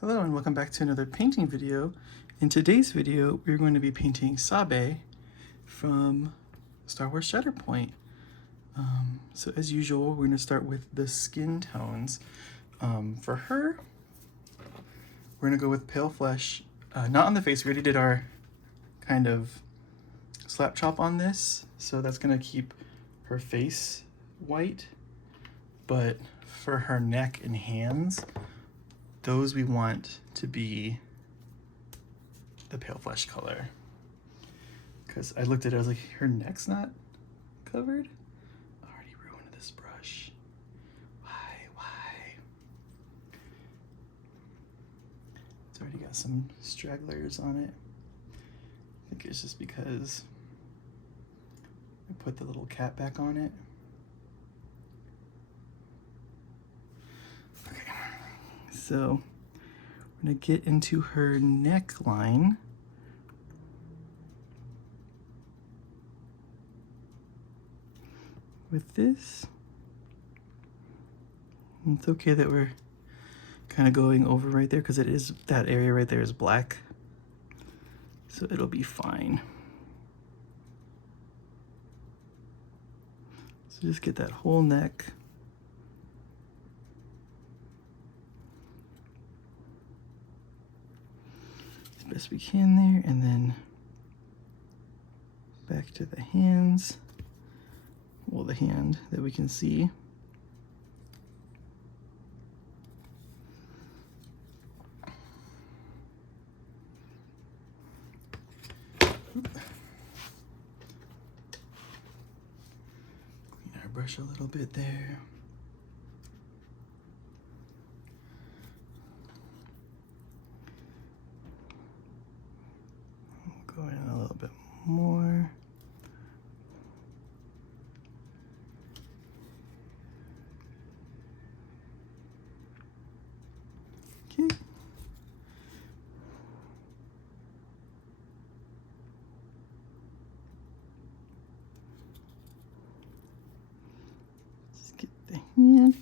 Hello and welcome back to another painting video. In today's video, we're going to be painting Sabe from Star Wars Shatterpoint. So as usual, we're going to start with the skin tones. For her, we're going to go with pale flesh, not on the face. We already did our kind of slap chop on this, so that's going to keep her face white. But for her neck and hands, those we want to be the pale flesh color. Because I looked at it, I was like, her neck's not covered? I already ruined this brush. Why? It's already got some stragglers on it. I think it's just because I put the little cap back on it. Okay, so we're gonna get into her neckline. With this. And it's okay that we're kind of going over right there because it is, that area right there is black. So it'll be fine. So just get that whole neck. As best we can there, and then back to the hands. Well, the hand that we can see. Clean our brush a little bit there. Go in a little bit more. Okay. Just get the hand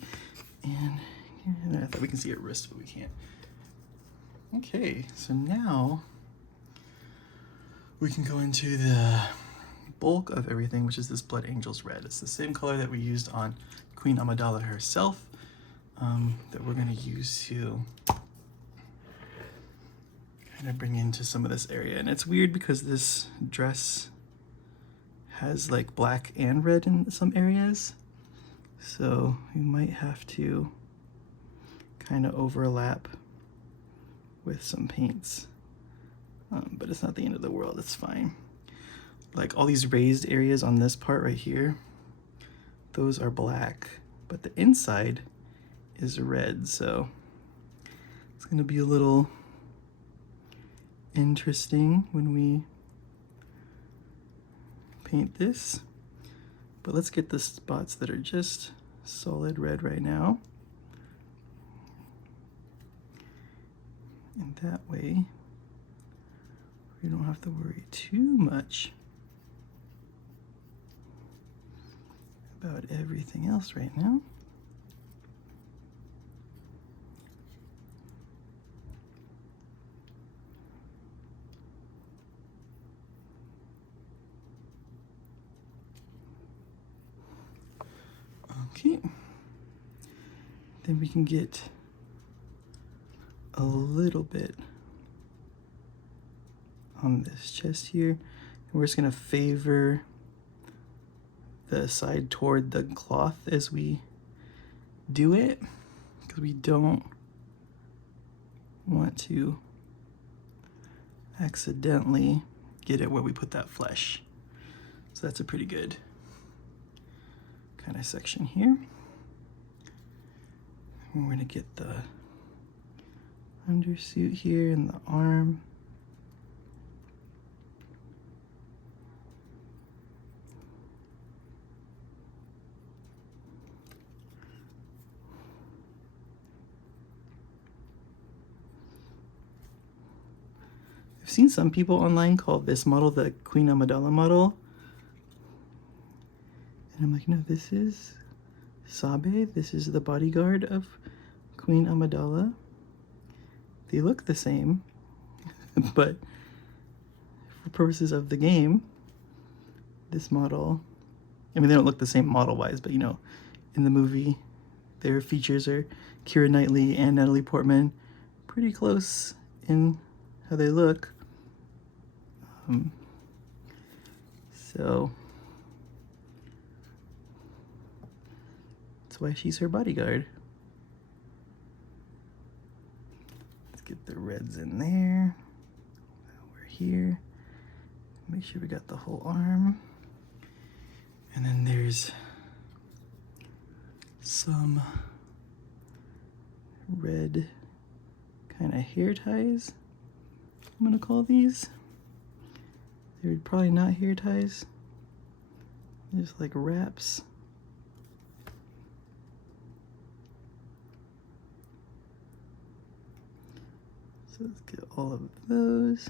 and I thought we can see her wrist, but we can't. Okay, so now we can go into the bulk of everything, which is this Blood Angels Red. It's the same color that we used on Queen Amidala herself, that we're going to use to kind of bring into some of this area. And it's weird because this dress has like black and red in some areas, so we might have to kind of overlap with some paints. But it's not the end of the world, it's fine. Like all these raised areas on this part right here, those are black, but the inside is red, so it's gonna be a little interesting when we paint this. But let's get the spots that are just solid red right now. And that way, we don't have to worry too much about everything else right now. Okay. Then we can get a little bit on this chest here. And we're just gonna favor the side toward the cloth as we do it, because we don't want to accidentally get it where we put that flesh. So that's a pretty good kind of section here. And we're gonna get the undersuit here and the arm. I've seen some people online call this model the Queen Amidala model. And I'm like, no, this is Sabe. This is the bodyguard of Queen Amidala. they look the same, but for purposes of the game, this model, I mean, they don't look the same model-wise, but you know, in the movie, their features are Keira Knightley and Natalie Portman, pretty close in how they look. So that's why she's her bodyguard. Let's get the reds in there. Now we're here. Make sure we got the whole arm. And then there's some red kind of hair ties, I'm gonna call these. They're probably not hair ties, just like wraps. So let's get all of those.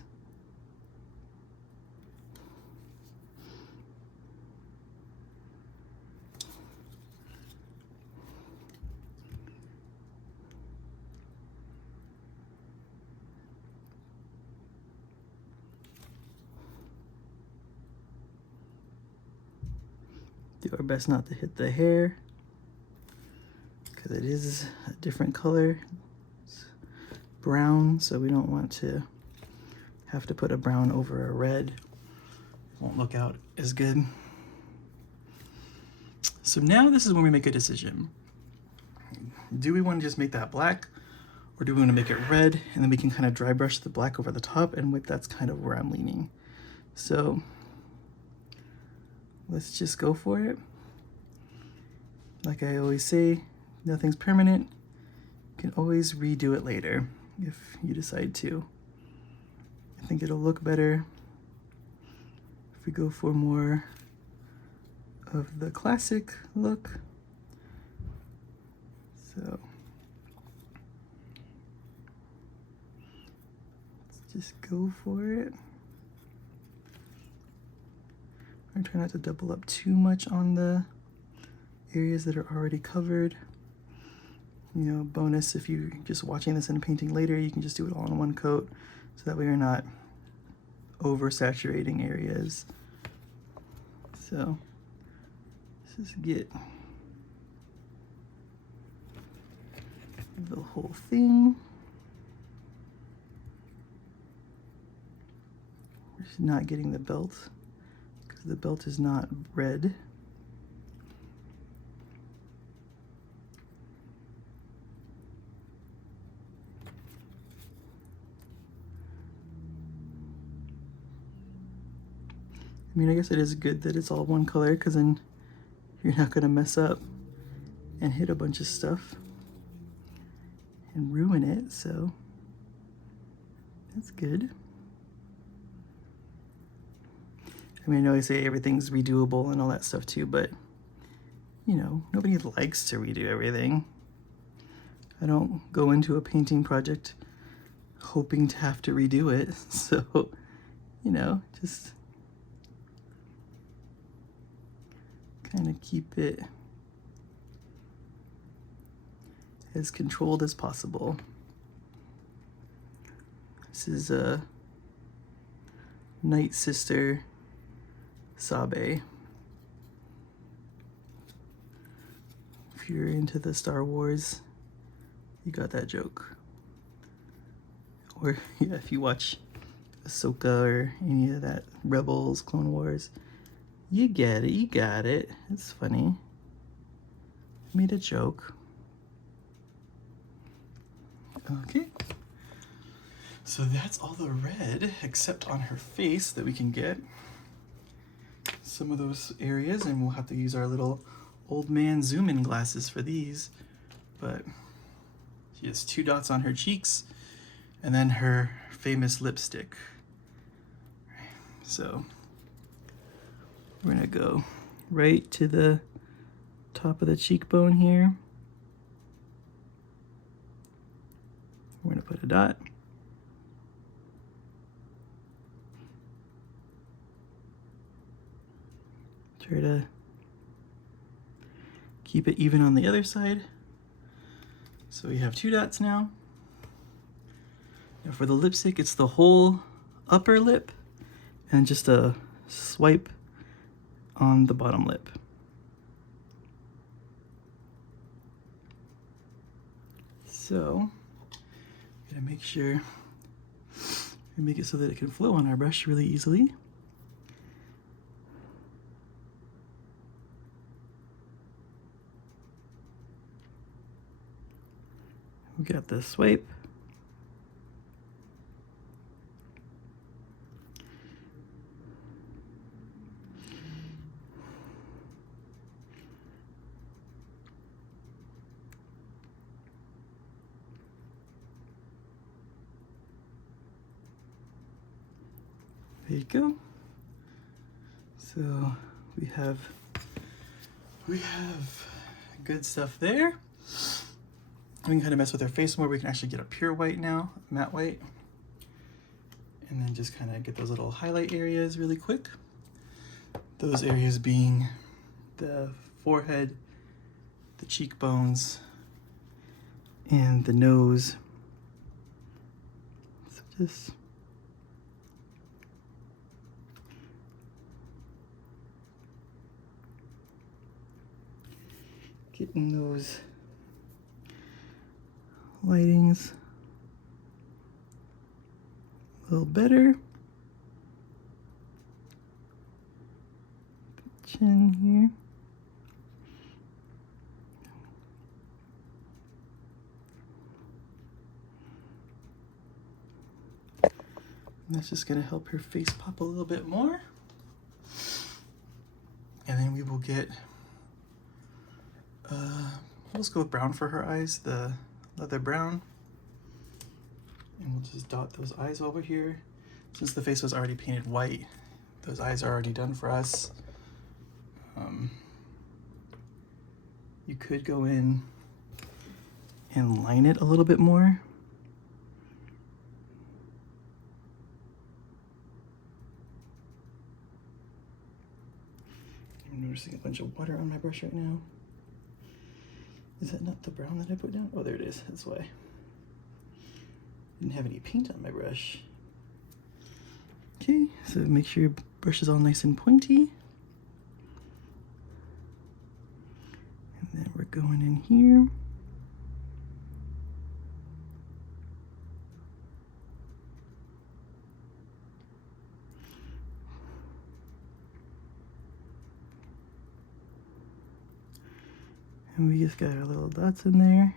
Do our best not to hit the hair because it is a different color. It's brown, so we don't want to have to put a brown over a red. It won't look out as good. So now this is when we make a decision. Do we want to just make that black, or do we want to make it red, and then we can kind of dry brush the black over the top, and that's kind of where I'm leaning. So let's just go for it. Like I always say, nothing's permanent. You can always redo it later if you decide to. I think it'll look better if we go for more of the classic look. So let's just go for it. I try not to double up too much on the areas that are already covered. You know, bonus, if you're just watching this and painting later, you can just do it all in one coat, so that way you're not oversaturating areas. So let's just get the whole thing. We're just not getting the belt, the belt is not red. I mean, I guess it is good that it's all one color, because then you're not gonna mess up and hit a bunch of stuff and ruin it, so that's good. I mean, I know I say everything's redoable and all that stuff too, but you know, nobody likes to redo everything. I don't go into a painting project hoping to have to redo it, so, you know, just kind of keep it as controlled as possible. This is a Night Sister Sabe. If you're into the Star Wars, you got that joke. Or yeah, if you watch Ahsoka or any of that, Rebels, Clone Wars, you get it, you got it. It's funny. I made a joke. Okay. So that's all the red, except on her face, that we can get some of those areas, and we'll have to use our little old man zoom in glasses for these. But she has 2 dots on her cheeks, and then her famous lipstick. So we're gonna go right to the top of the cheekbone here. We're gonna put a dot. Try to keep it even on the other side. So we have 2 dots now. Now for the lipstick, it's the whole upper lip and just a swipe on the bottom lip. So, gotta make sure we make it so that it can flow on our brush really easily. We got the swipe. There you go. So we have good stuff there. We can kind of mess with our face more. We can actually get a pure white now, matte white. And then just kind of get those little highlight areas really quick. Those areas being the forehead, the cheekbones, and the nose. So just getting those lightings a little better. The chin here. And that's just going to help her face pop a little bit more. And then we will get, let's go with brown for her eyes, the leather brown. And we'll just dot those eyes over here. Since the face was already painted white, those eyes are already done for us. You could go in and line it a little bit more. I'm noticing a bunch of water on my brush right now. Is that not the brown that I put down? Oh, there it is. That's why. Didn't have any paint on my brush. Okay, so make sure your brush is all nice and pointy. And then we're going in here. And we just got our little dots in there.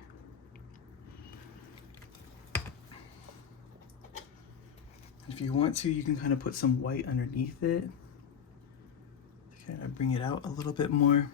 If you want to, you can kind of put some white underneath it to kind of bring it out a little bit more.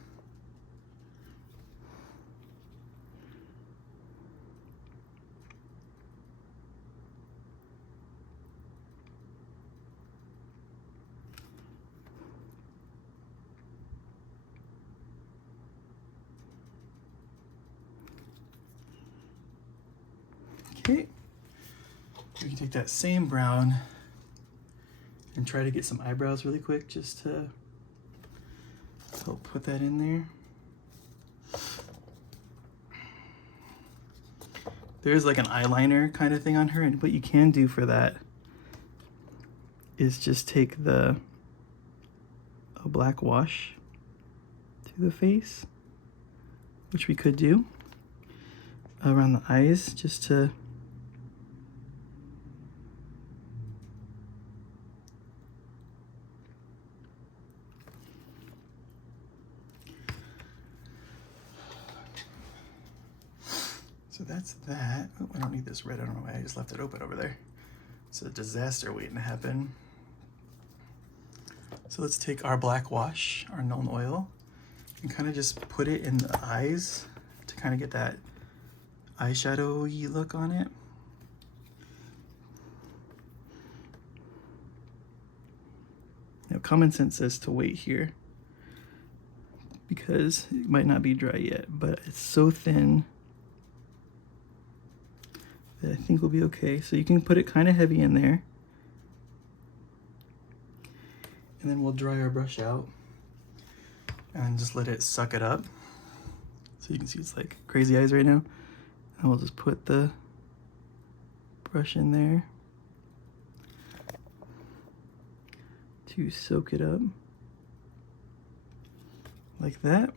Okay, we can take that same brown and try to get some eyebrows really quick just to help put that in there. There's like an eyeliner kind of thing on her, and what you can do for that is just take a black wash to the face, which we could do around the eyes just to so that's that. Oh, I don't need this red. I don't know why I just left it open over there. It's a disaster waiting to happen. So let's take our black wash, our Nuln Oil, and kind of just put it in the eyes to kind of get that eyeshadowy look on it. Now, common sense says to wait here because it might not be dry yet, but it's so thin that I think we'll be okay. So you can put it kind of heavy in there. And then we'll dry our brush out and just let it suck it up. So you can see it's like crazy eyes right now. And we'll just put the brush in there to soak it up like that.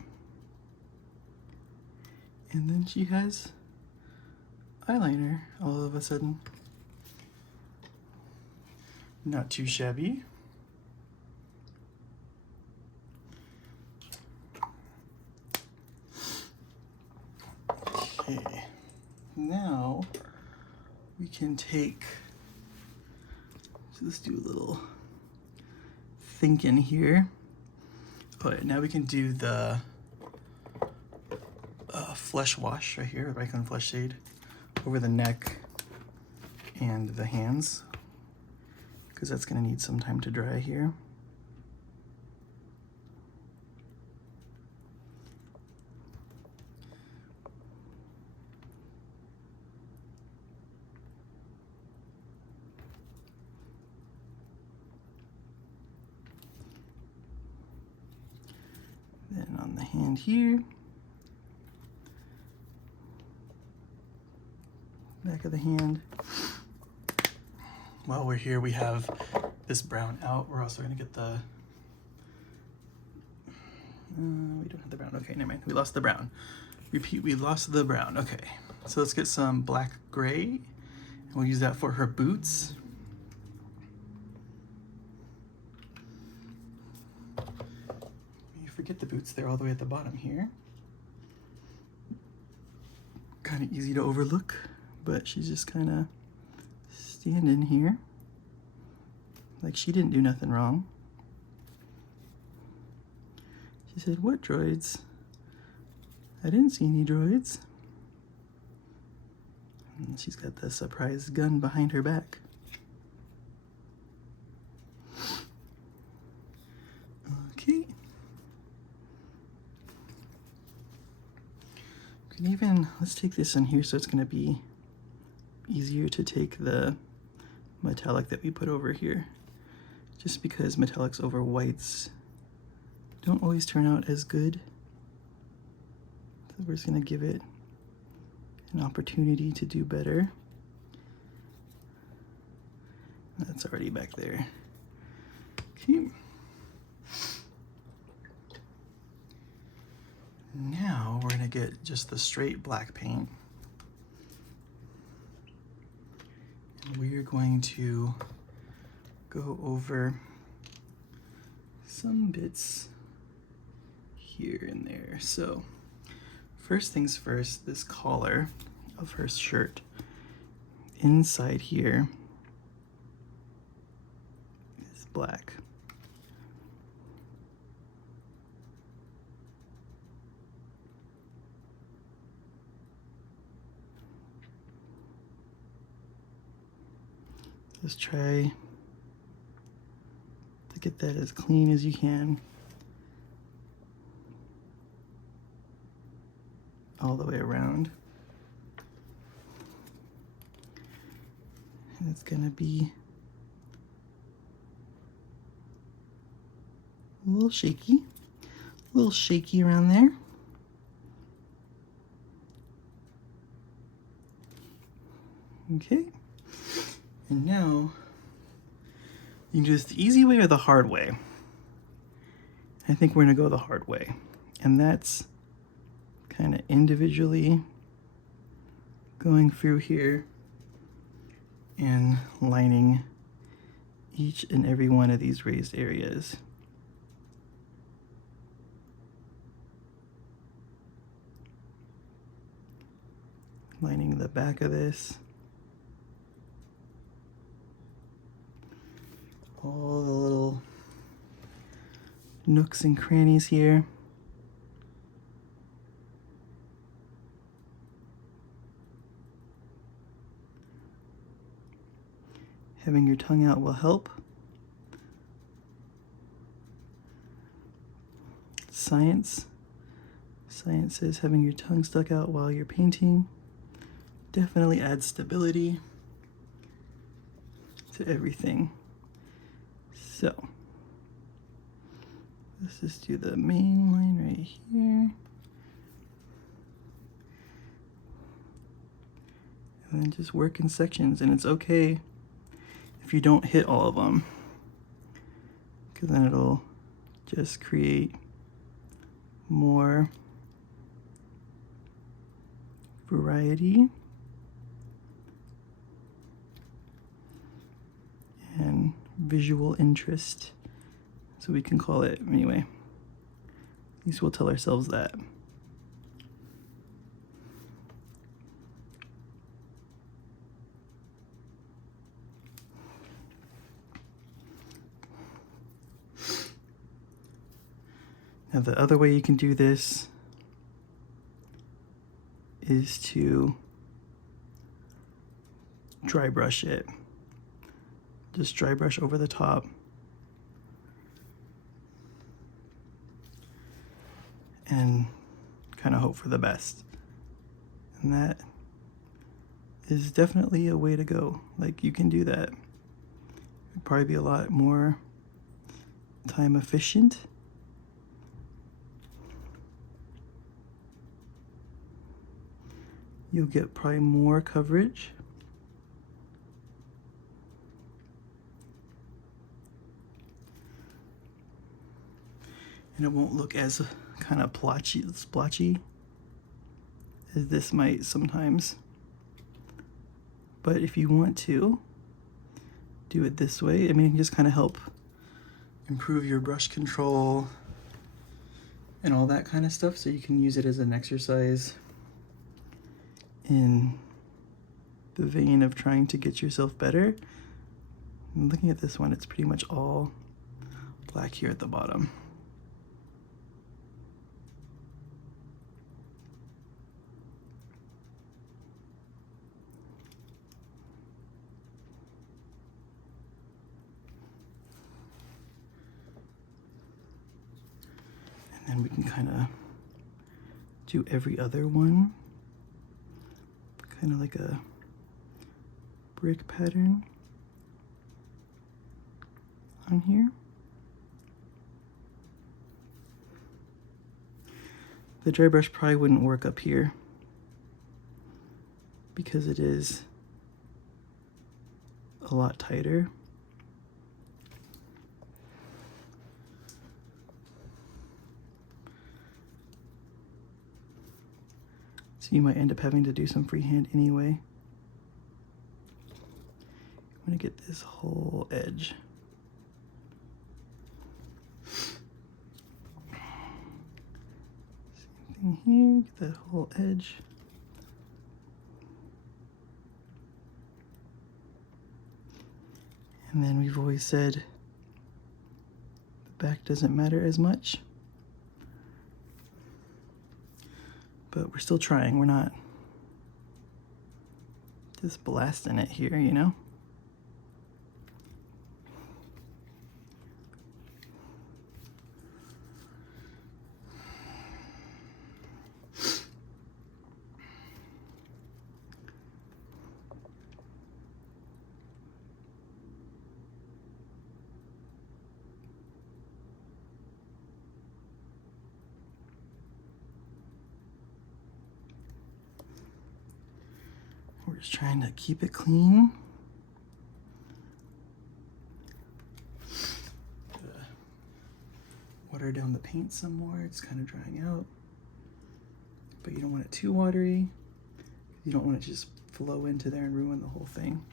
And then she has eyeliner all of a sudden. Not too shabby. Okay, now we can take, so let's do a little thinking here. Oh, yeah, now we can do the flesh wash right here, Raycon Flesh Shade, over the neck and the hands, because that's going to need some time to dry here. Then on the hand here, back of the hand. While we're here, we have this brown out. We're also going to get the, we don't have the brown. Okay, never mind. We lost the brown. Repeat, we lost the brown. Okay, so let's get some black gray, and we'll use that for her boots. You forget the boots, they're all the way at the bottom here. Kind of easy to overlook, but she's just kind of standing here like she didn't do nothing wrong. She said, "What droids? I didn't see any droids." And she's got the surprise gun behind her back. Okay. You can even, let's take this in here so it's going to be easier to take the metallic that we put over here, just because metallics over whites don't always turn out as good. So we're just going to give it an opportunity to do better. That's already back there. Okay. Now we're going to get just the straight black paint. And we are going to go over some bits here and there. So first things first, this collar of her shirt, inside here is black. Just try to get that as clean as you can all the way around. And it's gonna be a little shaky around there. Okay. And now, you can do this the easy way or the hard way. I think we're gonna go the hard way. And that's kind of individually going through here and lining each and every one of these raised areas. Lining the back of this. All the little nooks and crannies here. Having your tongue out will help. Science says having your tongue stuck out while you're painting definitely adds stability to everything. So let's just do the main line right here. And then just work in sections, and it's okay if you don't hit all of them, because then it'll just create more variety and visual interest. So we can call it, anyway, at least we'll tell ourselves that. Now the other way you can do this is to dry brush it. Just dry brush over the top. And kind of hope for the best. And that is definitely a way to go. Like, you can do that. It'd probably be a lot more time efficient. You'll get probably more coverage. And it won't look as kind of splotchy as this might sometimes. But if you want to do it this way, I mean, it can just kind of help improve your brush control and all that kind of stuff, so you can use it as an exercise in the vein of trying to get yourself better. And looking at this one, it's pretty much all black here at the bottom. And then we can kind of do every other one, kind of like a brick pattern on here. The dry brush probably wouldn't work up here because it is a lot tighter. So you might end up having to do some freehand anyway. I'm gonna get this whole edge. Same thing here, get that whole edge. And then we've always said the back doesn't matter as much. But we're still trying, we're not just blasting it here, you know? We're just trying to keep it clean. Water down the paint some more, it's kind of drying out. But you don't want it too watery. You don't want it to just flow into there and ruin the whole thing.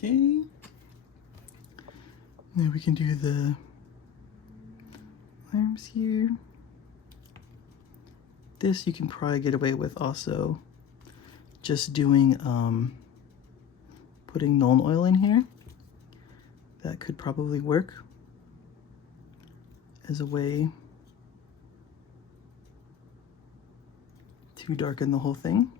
Okay, now we can do the arms here. This you can probably get away with also just doing, putting Nuln Oil in here. That could probably work as a way to darken the whole thing.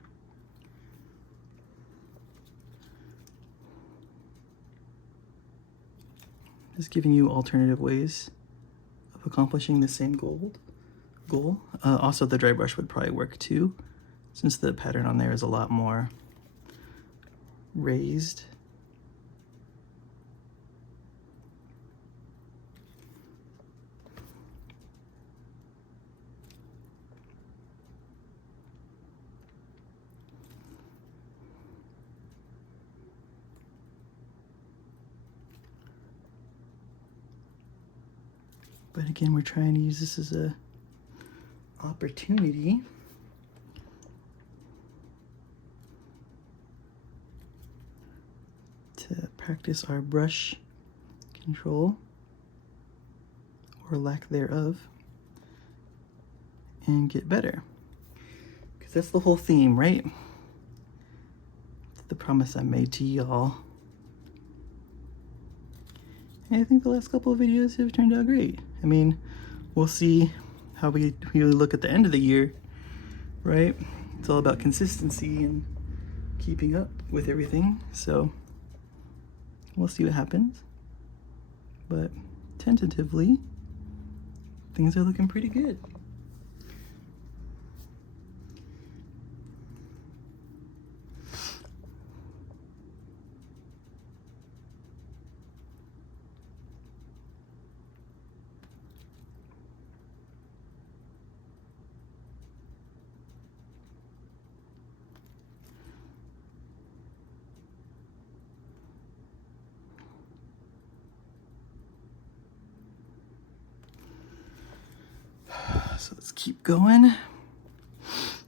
just giving you alternative ways of accomplishing the same goal. Also, the dry brush would probably work too, since the pattern on there is a lot more raised. But again, we're trying to use this as a opportunity to practice our brush control, or lack thereof, and get better. Because that's the whole theme, right? The promise I made to y'all. And I think the last couple of videos have turned out great. I mean, we'll see how we look at the end of the year, right? It's all about consistency and keeping up with everything. So we'll see what happens. But tentatively, things are looking pretty good. So let's keep going.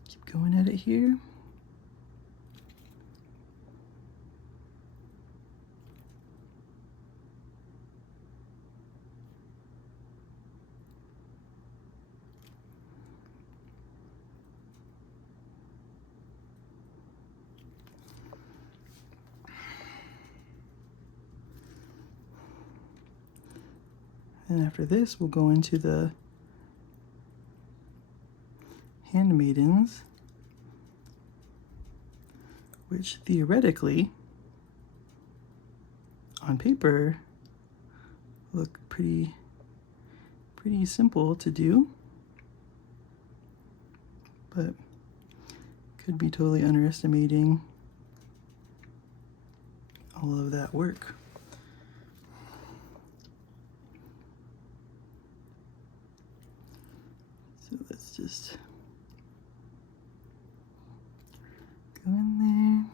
Keep going at it here. And after this, we'll go into the Handmaidens, which theoretically, on paper, look pretty simple to do, but could be totally underestimating all of that work. So let's just go in there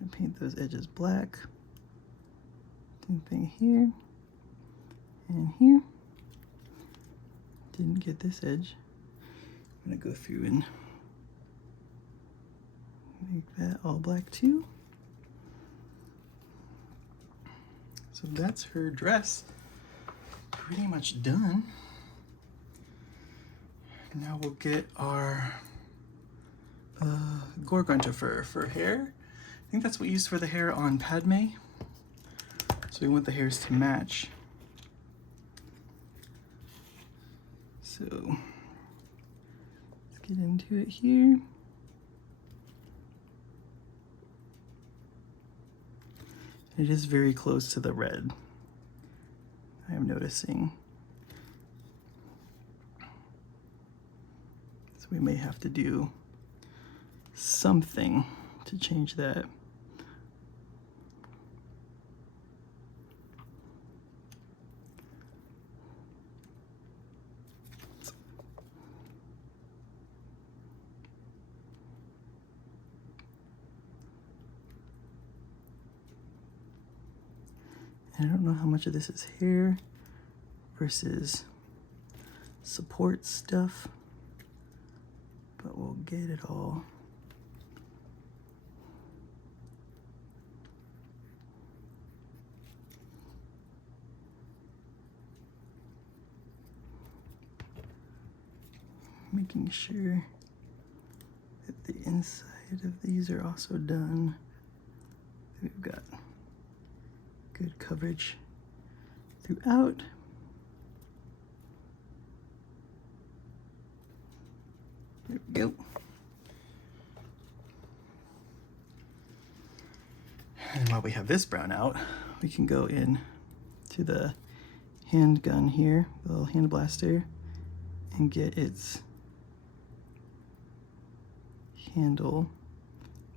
and paint those edges black. Same thing here and here. Didn't get this edge. I'm gonna go through and make that all black too. So that's her dress pretty much done. Now we'll get our Gorgonta fur for hair. I think that's what we used for the hair on Padme. So we want the hairs to match. So let's get into it here. It is very close to the red, I am noticing. So we may have to do something to change that. I don't know how much of this is hair versus support stuff, but we'll get it all. Making sure that the inside of these are also done. We've got good coverage throughout. There we go. And while we have this brown out, we can go in to the handgun here, the little hand blaster, and get its handle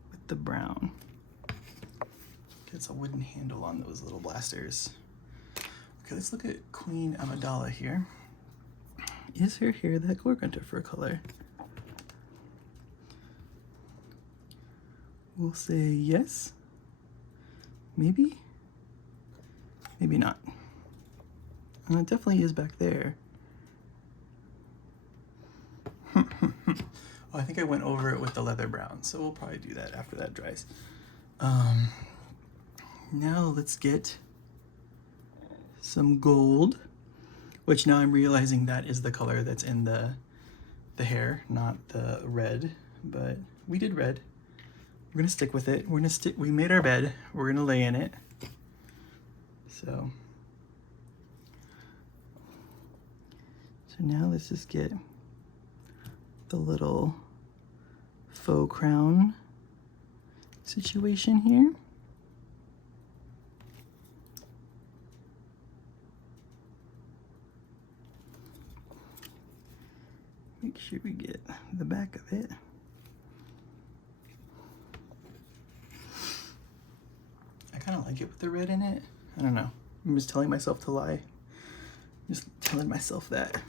with the brown. It's a wooden handle on those little blasters. Okay, let's look at Queen Amidala here. Is her hair that Gorgunter fur color? We'll say yes. Maybe? Maybe not. And it definitely is back there. Oh, I think I went over it with the leather brown, so we'll probably do that after that dries. Now let's get some gold, which now I'm realizing that is the color that's in the hair, not the red, but we did red. We're gonna stick with it. We made our bed, we're gonna lay in it. So now let's just get the little faux crown situation here. Make sure we get the back of it. I kind of like it with the red in it. I don't know. I'm just telling myself to lie. Just telling myself that.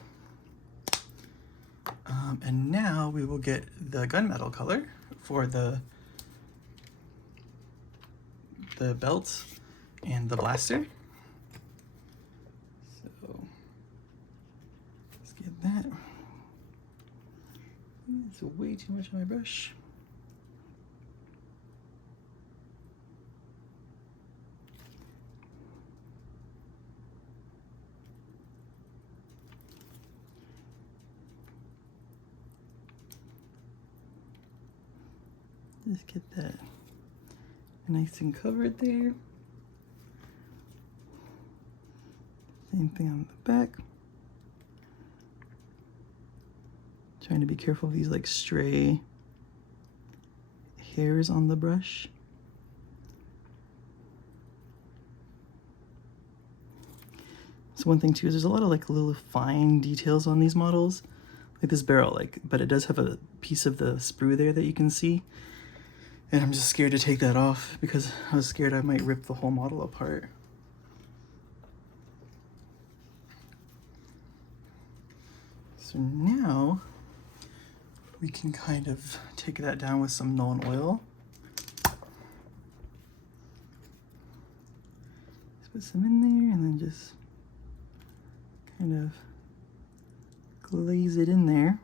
And now we will get the gunmetal color for the belt and the blaster. So let's get that. It's way too much on my brush. Just get that nice and covered there. Same thing on the back. Trying to be careful of these like stray hairs on the brush. So one thing too is there's a lot of like little fine details on these models, like this barrel, but it does have a piece of the sprue there that you can see. And I'm just scared to take that off because I was scared I might rip the whole model apart. So now we can kind of take that down with some Nuln Oil. Just put some in there and then just kind of glaze it in there.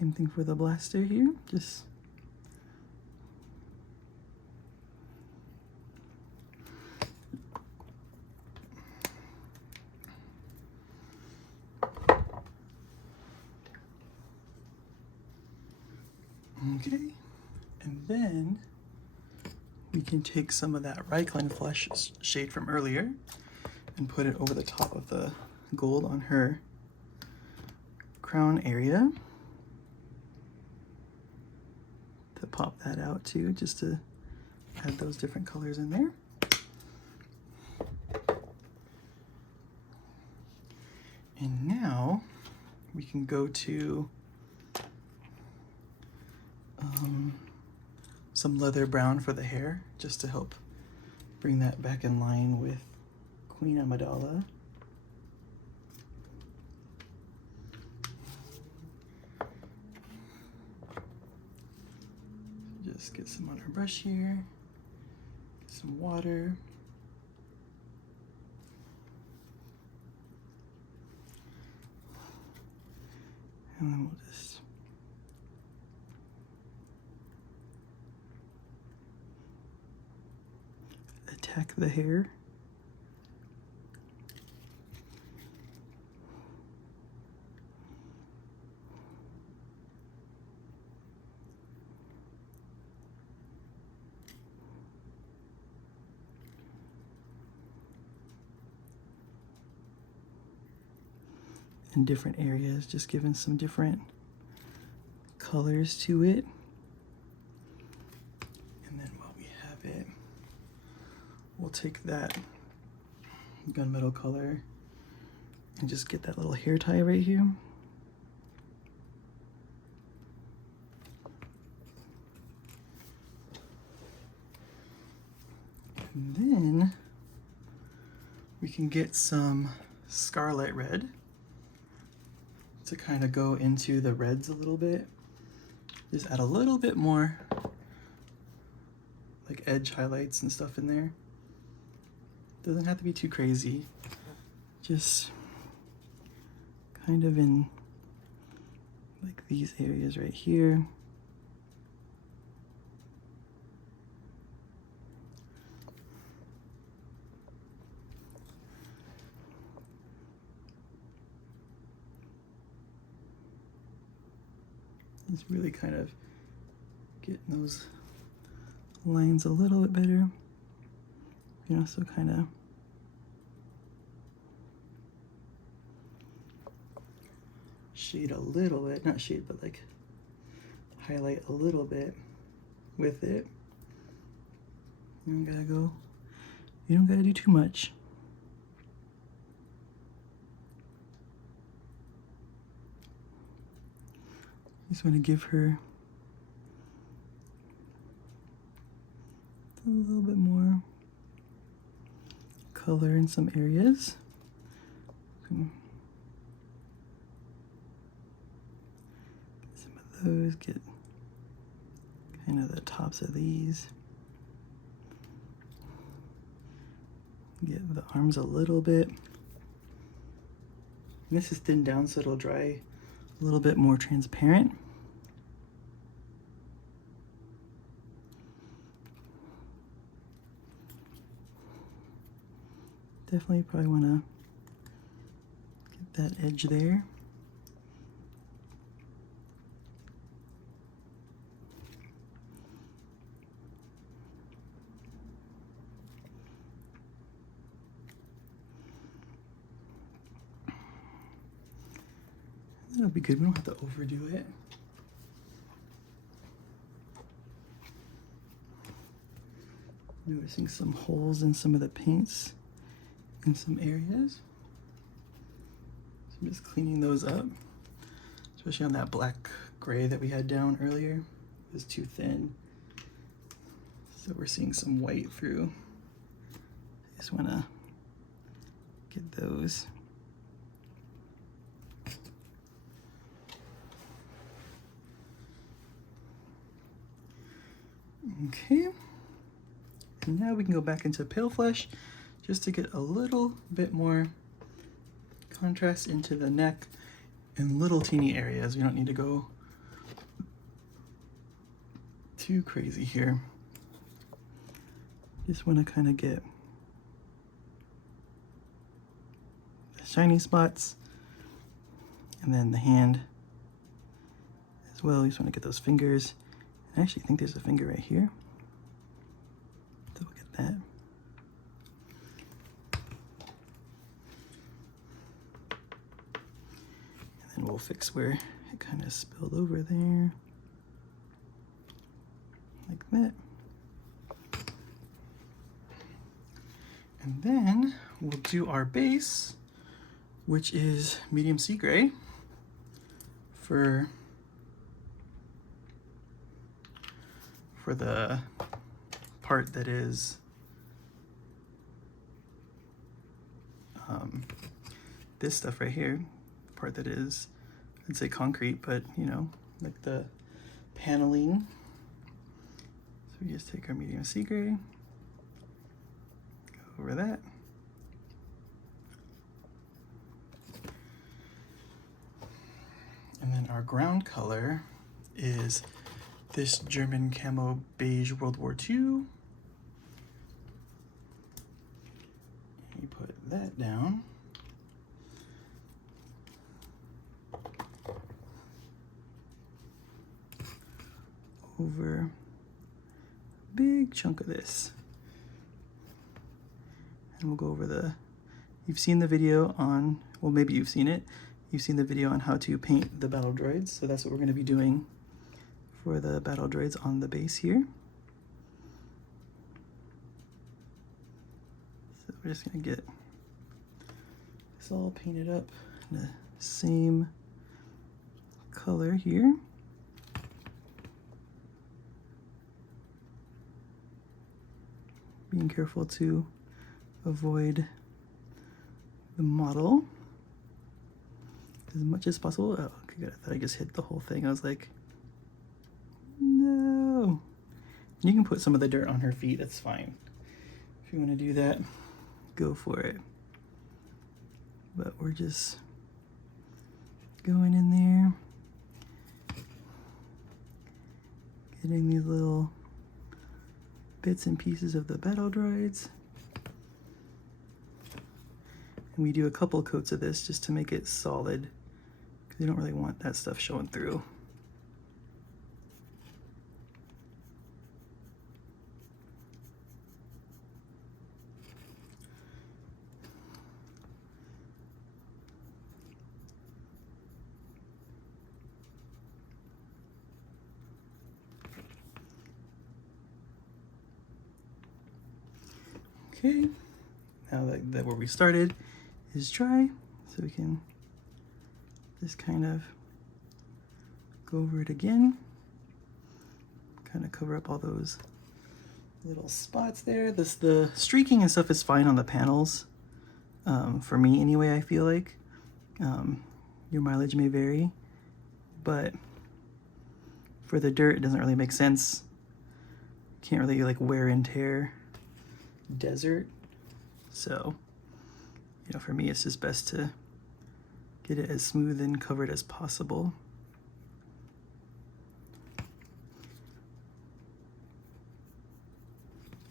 Same thing for the blaster here, just okay, and then we can take some of that Reichland Flesh shade from earlier and put it over the top of the gold on her crown area. To pop that out too, just to add those different colors in there. And now we can go to some leather brown for the hair, just to help bring that back in line with Queen Amidala. Just get some on our brush here, get some water. And then we'll just attack the hair. In different areas, just giving some different colors to it. we'll take that gunmetal color and just get that little hair tie right here. And then we can get some scarlet red to kind of go into the reds a little bit. Just add a little bit more like edge highlights and stuff in there. Doesn't have to be too crazy. Just kind of in like these areas right here. Just really kind of getting those lines a little bit better. You know, so kind of shade a little bit, not shade, but like highlight a little bit with it. You don't gotta do too much. Just want to give her a little bit more color in some areas. Some of those, get kind of the tops of these. Get the arms a little bit. And this is thinned down so it'll dry a little bit more transparent. Definitely probably want to get that edge there. That'll be good. We don't have to overdo it. Noticing some holes in some of the paints in some areas. So I'm just cleaning those up, especially on that black gray that we had down earlier. It was too thin. So we're seeing some white through. Just want to get those. Okay, and now we can go back into pale flesh just to get a little bit more contrast into the neck in little teeny areas. We don't need to go too crazy here. Just want to kind of get the shiny spots and then the hand as well. You just want to get those fingers. I actually think there's a finger right here. So we'll get that. And then we'll fix where it kind of spilled over there. Like that. And then we'll do our base, which is medium sea gray for the part that is this stuff right here, the part that is, I'd say concrete, but you know, like the paneling. So we just take our medium sea gray, go over that. And then our ground color is this German camo beige World War II. You put that down. Over a big chunk of this. And we'll go over the, you've seen the video on, well maybe you've seen it, you've seen the video on how to paint the battle droids, so that's what we're going to be doing for the battle droids on the base here. we're just gonna get this all painted up in the same color here. Being careful to avoid the model as much as possible. Oh, okay, I thought I just hit the whole thing. I was like, no. You can put some of the dirt on her feet, that's fine. If you want to do that, go for it. But we're just going in there, getting these little bits and pieces of the battle droids. And we do a couple coats of this just to make it solid, because you don't really want that stuff showing through. Okay, now that where we started is dry, so we can just kind of go over it again, kind of cover up all those little spots there. The streaking and stuff is fine on the panels, for me anyway. I feel like your mileage may vary, but for the dirt it doesn't really make sense. Can't really like wear and tear desert, so for me it's just best to get it as smooth and covered as possible.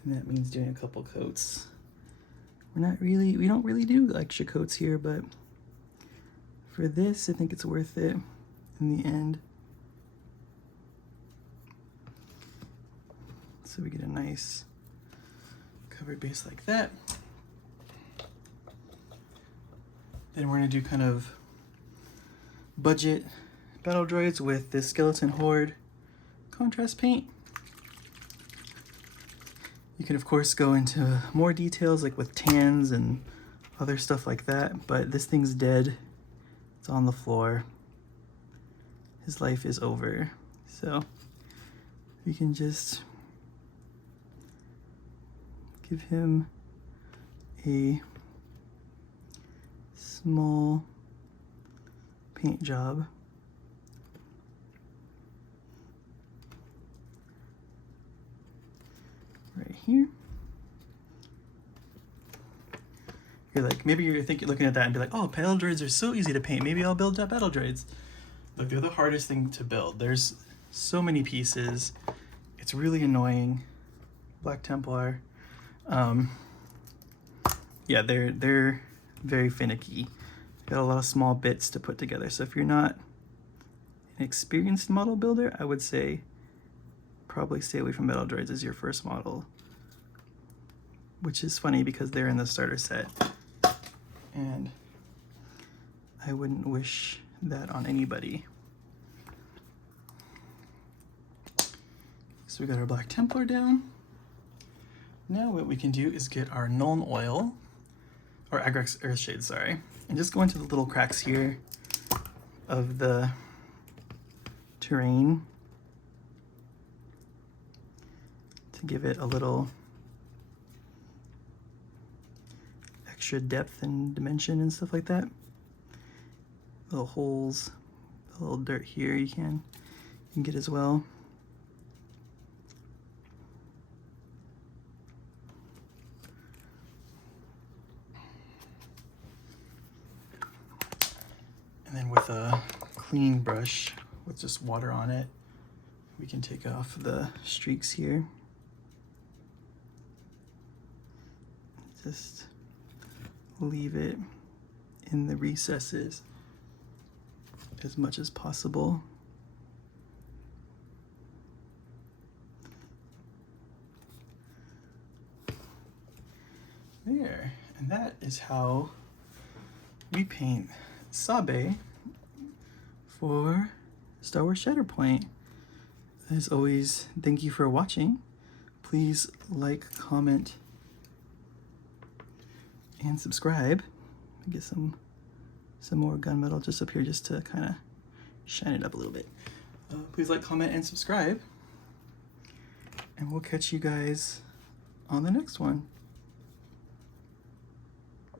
And that means doing a couple coats. We don't really do extra coats here, but for this I think it's worth it in the end. So we get a nice covered base like that. Then we're gonna do kind of budget battle droids with this skeleton horde contrast paint. You can of course go into more details like with tans and other stuff like that, but this thing's dead. It's on the floor. His life is over. So we can just give him a small paint job. Right here. You're like, maybe you're looking at that and be like, oh, battle droids are so easy to paint. Maybe I'll build battle droids. Look, they're the hardest thing to build. There's so many pieces. It's really annoying. Black Templar. Yeah, they're very finicky. Got a lot of small bits to put together. So if you're not an experienced model builder, I would say probably stay away from battle droids as your first model. Which is funny because they're in the starter set. And I wouldn't wish that on anybody. So we got our Black Templar down. Now what we can do is get our Nuln Oil, or Agrax Earthshade, sorry, and just go into the little cracks here of the terrain to give it a little extra depth and dimension and stuff like that. Little holes, a little dirt here you can get as well. And then with a clean brush with just water on it, we can take off the streaks here. Just leave it in the recesses as much as possible. There, and that is how we paint Sabe for Star Wars Shatterpoint. As always, thank you for watching. Please like, comment, and subscribe. Get some more gunmetal just up here just to kind of shine it up a little bit. Please like, comment, and subscribe. And we'll catch you guys on the next one.